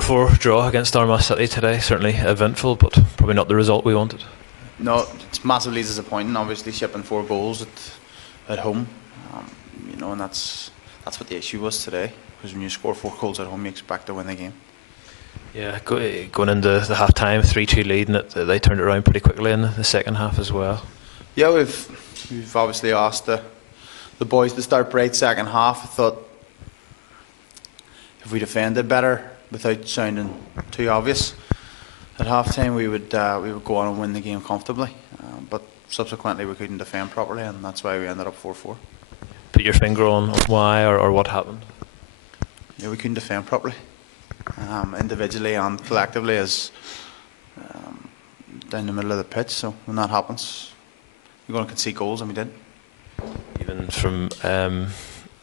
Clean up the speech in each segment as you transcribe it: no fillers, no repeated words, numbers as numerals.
4-4 draw against Armagh City today, certainly eventful, but probably not the result we wanted. No, it's massively disappointing. Obviously, shipping 4 goals at home, and that's what the issue was today. Because when you score 4 goals at home, you expect to win the game. Yeah, going into the half time, 3-2 lead, and they turned it around pretty quickly in the second half as well. Yeah, we've obviously asked the boys to start bright second half. I thought if we defended better without sounding too obvious at half time, we would go on and win the game comfortably. But subsequently, we couldn't defend properly, and that's why we ended up 4-4. Put your finger on why or what happened? Yeah, we couldn't defend properly, individually and collectively, as down the middle of the pitch. So when that happens, you're going to concede goals, and we did. Even from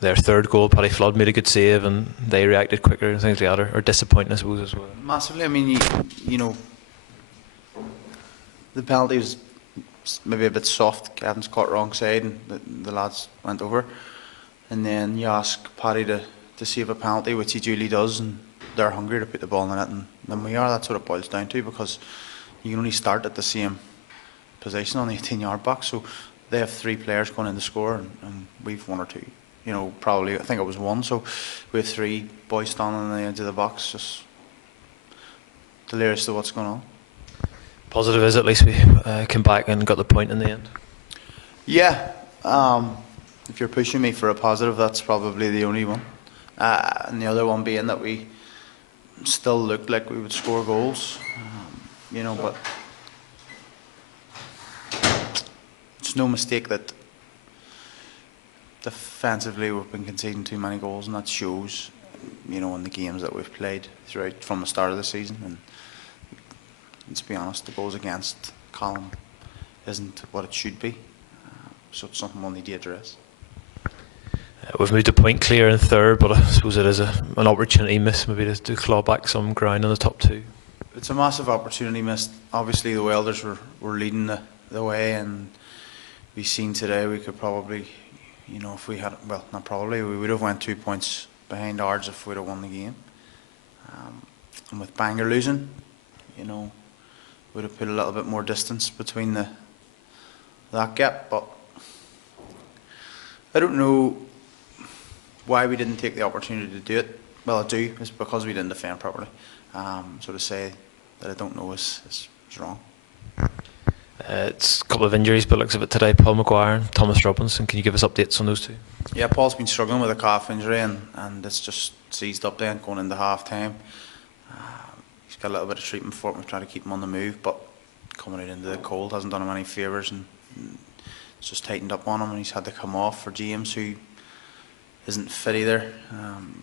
their third goal, Paddy Flood made a good save, and they reacted quicker and things like that, or disappointing, I suppose, as well. Massively. I mean, you know, the penalty was maybe a bit soft. Kevin's caught wrong side, and the lads went over. And then you ask Paddy to save a penalty, which he duly does, and they're hungry to put the ball in it, and then we are. That's what it boils down to, because you can only start at the same position on the 18-yard box. So they have 3 players going in to score, and we've 1 or 2. You know, probably, I think it was 1. So we have 3 boys standing on the edge of the box, just delirious to what's going on. Positive is at least we came back and got the point in the end. Yeah, if you're pushing me for a positive, that's probably the only one. And the other one being that we still looked like we would score goals, but it's no mistake that defensively we've been conceding too many goals, and that shows, in the games that we've played throughout from the start of the season. And let's be honest, the goals against column isn't what it should be, so it's something we'll need to address. We've moved a point clear in third, but I suppose it is an opportunity miss maybe to claw back some ground in the top 2. It's a massive opportunity missed. Obviously the Welders were leading the way, and we've seen today we could probably, if we had, well, not probably, we would have went 2 points behind ours if we'd have won the game. And with Bangor losing, would have put a little bit more distance between that gap. But I don't know why we didn't take the opportunity to do it. Well, I do. It's because we didn't defend properly. So to say that I don't know is wrong. It's a couple of injuries, but looks of it today, Paul Maguire and Thomas Robinson. Can you give us updates on those 2? Yeah, Paul's been struggling with a calf injury, and it's just seized up then going into half time. He's got a little bit of treatment for it. We've tried to keep him on the move, but coming out into the cold hasn't done him any favours, and it's just tightened up on him, and he's had to come off for James, who isn't fit either.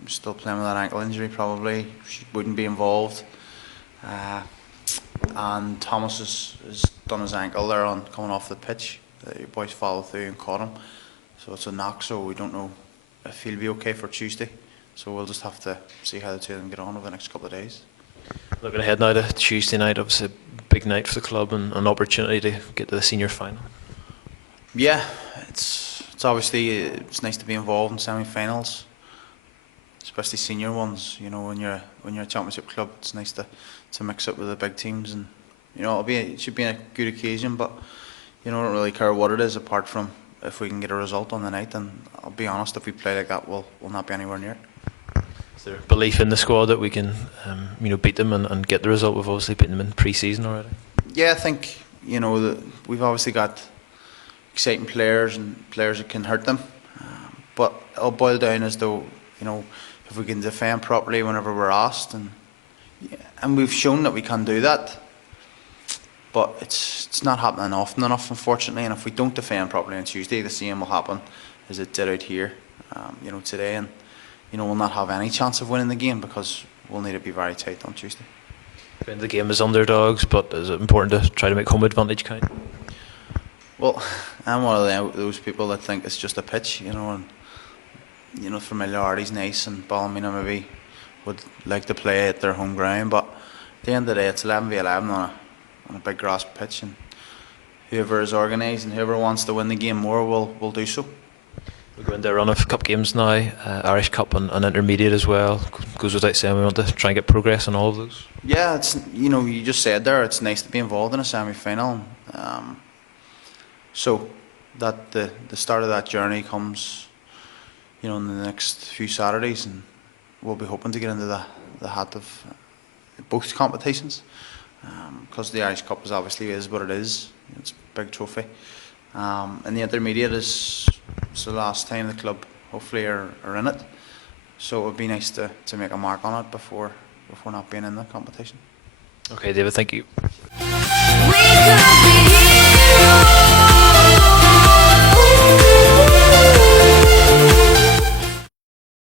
Still playing with that ankle injury, probably wouldn't be involved. And Thomas has done his ankle there on coming off the pitch. The boys followed through and caught him, so it's a knock. So we don't know if he'll be okay for Tuesday. So we'll just have to see how the 2 of them get on over the next couple of days. Looking ahead now to Tuesday night, obviously a big night for the club and an opportunity to get to the senior final. Yeah, it's obviously it's nice to be involved in semi-finals, especially senior ones. When you're a championship club, it's nice to mix up with the big teams, and it should be a good occasion. But I don't really care what it is, apart from if we can get a result on the night. And I'll be honest, if we play like that, we'll not be anywhere near it. Is there belief in the squad that we can, beat them and get the result? We've obviously beaten them in pre-season already. Yeah, I think that we've obviously got exciting players and players that can hurt them, but it'll boil down as though if we can defend properly whenever we're asked, and we've shown that we can do that. But it's not happening often enough, unfortunately. And if we don't defend properly on Tuesday, the same will happen as it did out here, today, and we'll not have any chance of winning the game because we'll need to be very tight on Tuesday. The game is underdogs, but is it important to try to make home advantage count? Well, I'm one of those people that think it's just a pitch, and familiarity's nice, and Ballymena maybe would like to play at their home ground, but at the end of the day, it's 11v11 on a big grass pitch, and whoever is organised and whoever wants to win the game more will do so. We go into a run of cup games now, Irish Cup and intermediate as well. Goes without saying we want to try and get progress on all of those. Yeah, it's, you know, you just said there, it's nice to be involved in a semi-final. So that the start of that journey comes, you know, in the next few Saturdays, and we'll be hoping to get into the hat of both competitions, because the Irish Cup is what it is. It's a big trophy, and the intermediate is it's the last time the club hopefully are in it. So it would be nice to make a mark on it before not being in the competition. Okay, David, thank you.